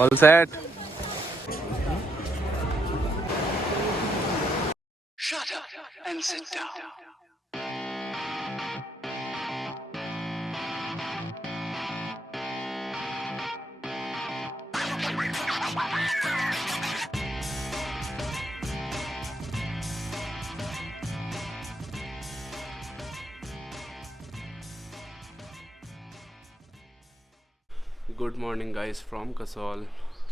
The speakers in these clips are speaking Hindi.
All set. Shut up and sit down. Good morning guys from Kasol.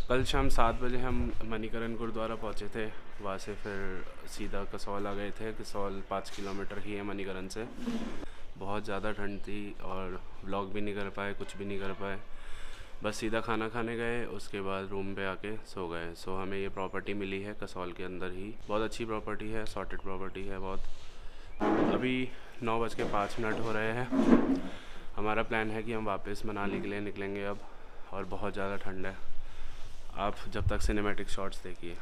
कल शाम 7 बजे हम मणिकरण गुरुद्वारा पहुँचे थे। वहाँ से फिर सीधा कसौल आ गए थे। कसौल 5 किलोमीटर ही है मणिकरण से। बहुत ज़्यादा ठंड थी और व्लॉग भी नहीं कर पाए, कुछ भी नहीं कर पाए। बस सीधा खाना खाने गए, उसके बाद रूम पे आके सो गए। सो हमें ये प्रॉपर्टी मिली है कसौल के अंदर ही। बहुत अच्छी प्रॉपर्टी है, सॉर्टेड प्रॉपर्टी है बहुत। अभी 9:05 हो रहे हैं। हमारा प्लान है कि हम वापस मनाली के लिए निकलेंगे अब, और बहुत ज़्यादा ठंड है। आप जब तक सिनेमैटिक शॉट्स देखिए।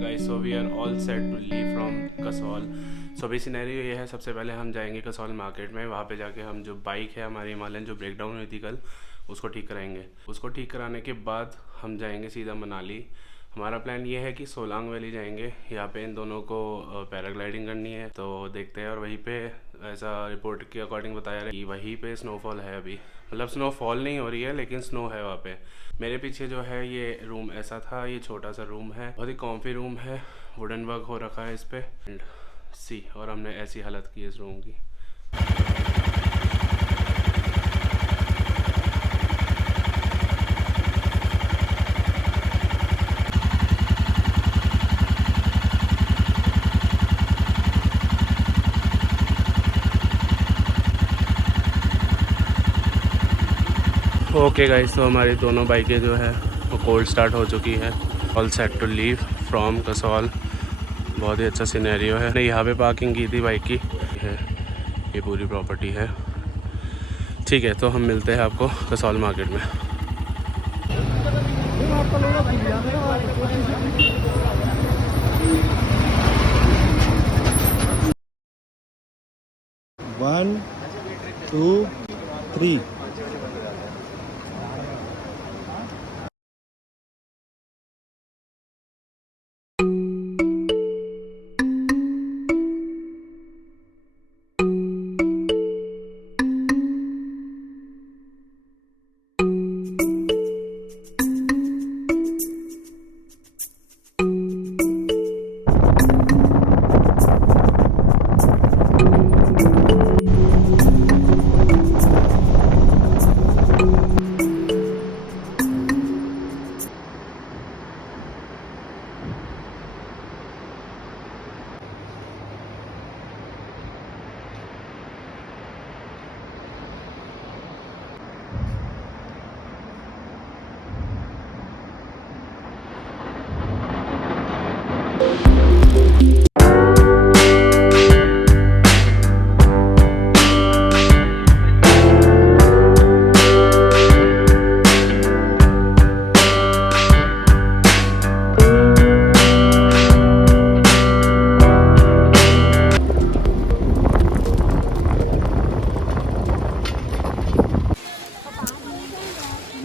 Guys, so we are all set to leave from Kasol. So अभी सिनेरियो ये है, सबसे पहले हम जाएंगे कसौल मार्केट में। वहाँ पे जाके हम जो बाइक है हमारी हिमालयन जो ब्रेक डाउन हुई थी कल, उसको ठीक कराएंगे। उसको ठीक कराने के बाद हम जाएंगे सीधा मनाली। हमारा प्लान ये है कि सोलांग वैली जाएंगे। यहाँ पे इन दोनों को पैराग्लाइडिंग करनी है, तो देखते हैं। और वहीं पे ऐसा रिपोर्ट के अकॉर्डिंग बताया है कि वहीं पे स्नोफॉल है अभी। मतलब स्नोफॉल नहीं हो रही है लेकिन स्नो है वहाँ पे। मेरे पीछे जो है ये रूम ऐसा था, ये छोटा सा रूम है, बहुत ही कॉम्फी रूम है। वुडन वर्क हो रखा है इस पे एंड सी, और हमने ऐसी हालत की इस रूम की। ओके गाइस, तो हमारी दोनों बाइकें जो है वो कोल्ड स्टार्ट हो चुकी है। All set to leave from Kasol. बहुत ही अच्छा सिनेरियो है। मैंने यहाँ पे पार्किंग की थी बाइक की है, ये पूरी प्रॉपर्टी है। ठीक है, तो हम मिलते हैं आपको कसौल मार्केट में। One, two, three.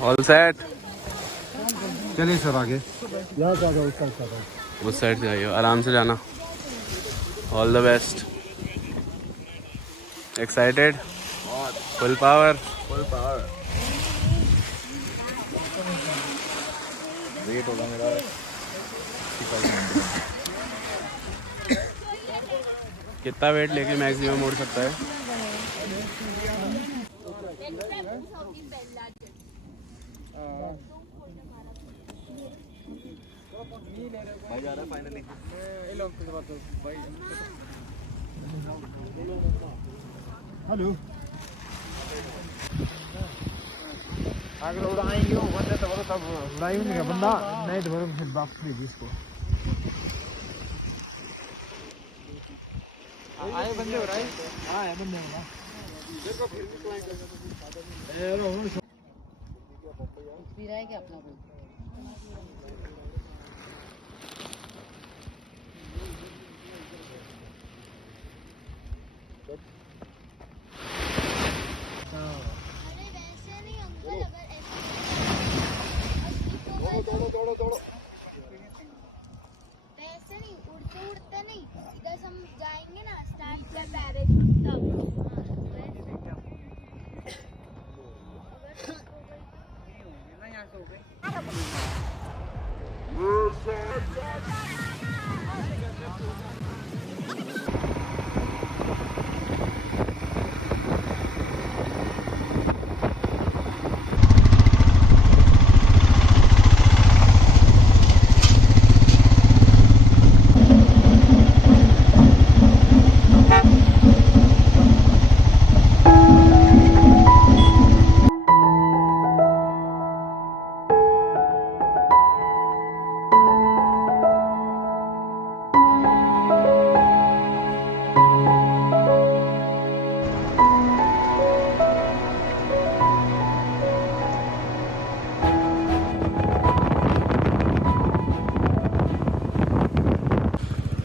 All set. चलिए सर आगे। यहाँ से आ जाओ, उस साइड से आ जाओ। उस साइड से आइए, आराम से जाना। All the best. Excited? Full power. Full power. Weight होगा मेरा 65। कितना वेट लेके मैक्सिमम उड़ सकता है? भाई जा रहा है फाइनली। हेलो अगर उड़ाएंगे वो बंदे तो बोलो तब लाइव नहीं है बंदा नहीं तो बोलो फिर वापस भेजिए इसको आए बंदे हो रहे हाँ है बंदे ना देखो फिर भी क्लाइंट भी रहा है क्या अपना कोई अरे वैसे नहीं अंकल अगर ऐसे दौड़ो वैसे नहीं उड़ते उड़ते नहीं सीधा हम जाएंगे ना स्टार्ट कर पैराशूट तब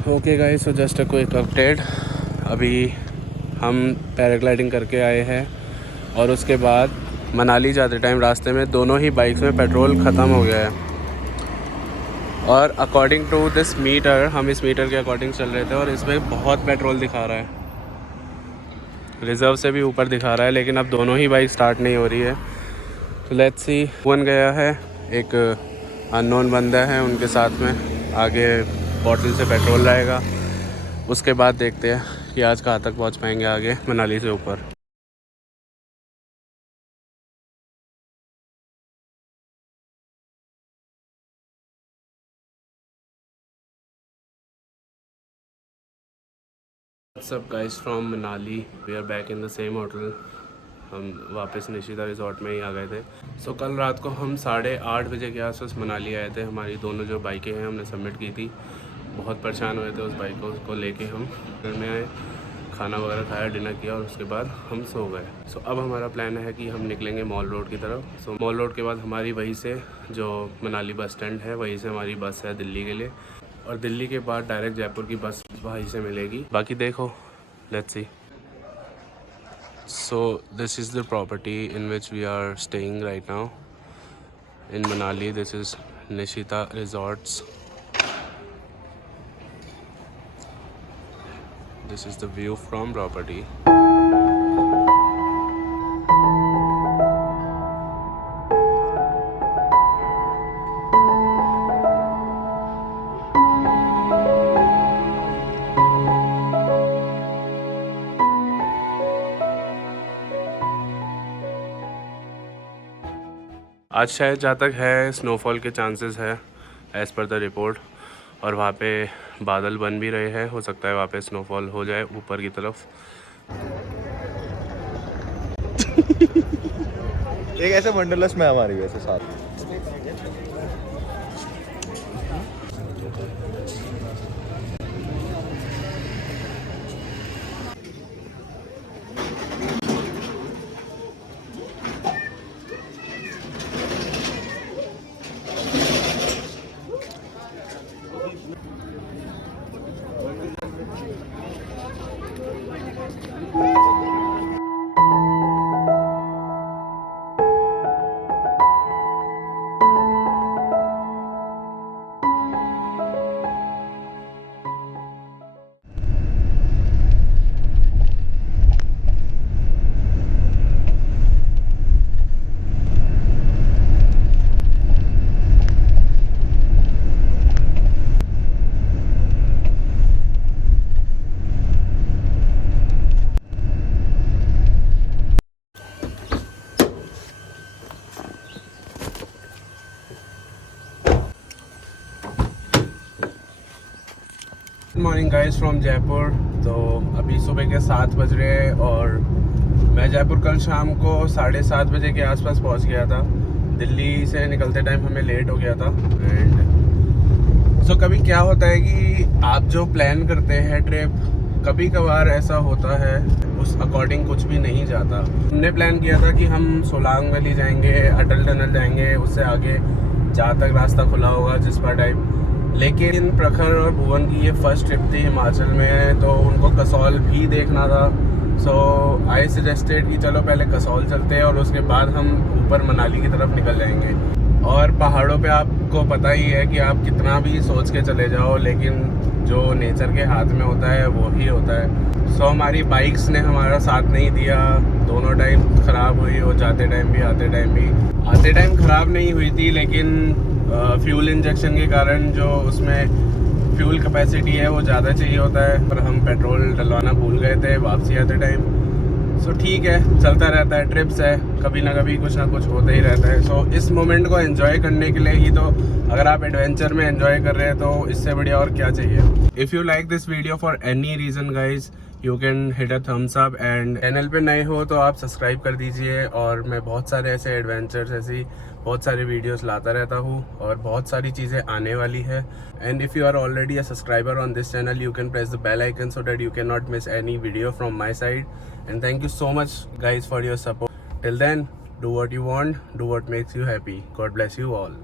okay guys, so just a quick update. अभी हम पैराग्लाइडिंग करके आए हैं और उसके बाद मनाली जाते टाइम रास्ते में दोनों ही बाइक्स में पेट्रोल ख़त्म हो गया है और अकॉर्डिंग टू दिस मीटर, हम इस मीटर के अकॉर्डिंग चल रहे थे और इसमें बहुत पेट्रोल दिखा रहा है, रिज़र्व से भी ऊपर दिखा रहा है, लेकिन अब दोनों ही बाइक स्टार्ट नहीं हो रही है। तो लेट्स सी। वन गया है, एक अननोन बंदा है उनके साथ में, आगे बॉटल से पेट्रोल रहेगा। उसके बाद देखते हैं कि आज कहाँ तक पहुँच पाएंगे आगे मनाली से ऊपर। सब guys from Manali, we are back in the same hotel. हम वापस निशिता रिजॉर्ट में ही आ गए थे। सो कल रात को हम 8:30 बजे के आसपास मनाली आए थे। हमारी दोनों जो बाइकें हैं हमने सबमिट की थी। बहुत परेशान हुए थे उस बाइकों को लेके। हम घर में आए, खाना वगैरह खाया, डिनर किया और उसके बाद हम सो गए। सो अब हमारा प्लान है कि हम निकलेंगे मॉल रोड की तरफ। सो मॉल रोड के बाद हमारी वहीं से जो मनाली बस स्टैंड है वहीं से हमारी बस है दिल्ली के लिए, और दिल्ली के बाद डायरेक्ट जयपुर की बस वहीं से मिलेगी। बाकी देखो, let's see. So this is the property in which we are staying right now in Manali. This is Nishita Resorts. This is the view from property. आज शायद जहाँ तक है स्नोफॉल के चांसेस है एज़ पर द रिपोर्ट, और वहाँ पे बादल बन भी रहे हैं। हो सकता है वहाँ पे स्नोफॉल हो जाए ऊपर की तरफ। एक ऐसे वंडरलस्ट में हमारी वैसे साथ। Morning guys from Jaipur. तो अभी सुबह के 7 बज रहे हैं और मैं जयपुर कल शाम को 7:30 बजे के आसपास पहुंच गया था। दिल्ली से निकलते टाइम हमें लेट हो गया था। एंड सो कभी क्या होता है कि आप जो प्लान करते हैं ट्रिप, कभी कभार ऐसा होता है उस अकॉर्डिंग कुछ भी नहीं जाता। हमने प्लान किया था कि हम सोलांग वैली जाएंगे, अटल टनल जाएंगे, उससे आगे जहाँ तक रास्ता खुला होगा जिस्पा टाइप। लेकिन प्रखर और भुवन की ये फर्स्ट ट्रिप थी हिमाचल में, तो उनको कसौल भी देखना था। सो आई सजेस्टेड कि चलो पहले कसौल चलते हैं और उसके बाद हम ऊपर मनाली की तरफ निकल जाएंगे। और पहाड़ों पे आपको पता ही है कि आप कितना भी सोच के चले जाओ, लेकिन जो नेचर के हाथ में होता है वो ही होता है। सो हमारी बाइक्स ने हमारा साथ नहीं दिया, दोनों टाइम ख़राब हुई, और जाते टाइम भी आते टाइम भी। आते टाइम ख़राब नहीं हुई थी, लेकिन फ्यूल इंजेक्शन के कारण जो उसमें फ्यूल कैपेसिटी है वो ज़्यादा चाहिए होता है, पर हम पेट्रोल डलवाना भूल गए थे वापसी आते टाइम। सो ठीक है, चलता रहता है, ट्रिप्स है, कभी ना कभी कुछ ना कुछ होता ही रहता है। सो इस मोमेंट को एंजॉय करने के लिए ही तो, अगर आप एडवेंचर में एंजॉय कर रहे हैं तो इससे बढ़िया और क्या चाहिए। If you like this video for any reason guys, you can hit a thumbs up. And channel पे नए हो तो आप सब्सक्राइब कर दीजिए। और मैं बहुत सारे ऐसे एडवेंचर्स, ऐसी बहुत सारे वीडियोस लाता रहता हूँ और बहुत सारी चीज़ें आने वाली है। And if you are already a subscriber on this channel, you can press the bell icon so that you cannot miss any video from my side. And thank you so much guys for your support. Till then, do what you want, do what makes you happy. God bless you all.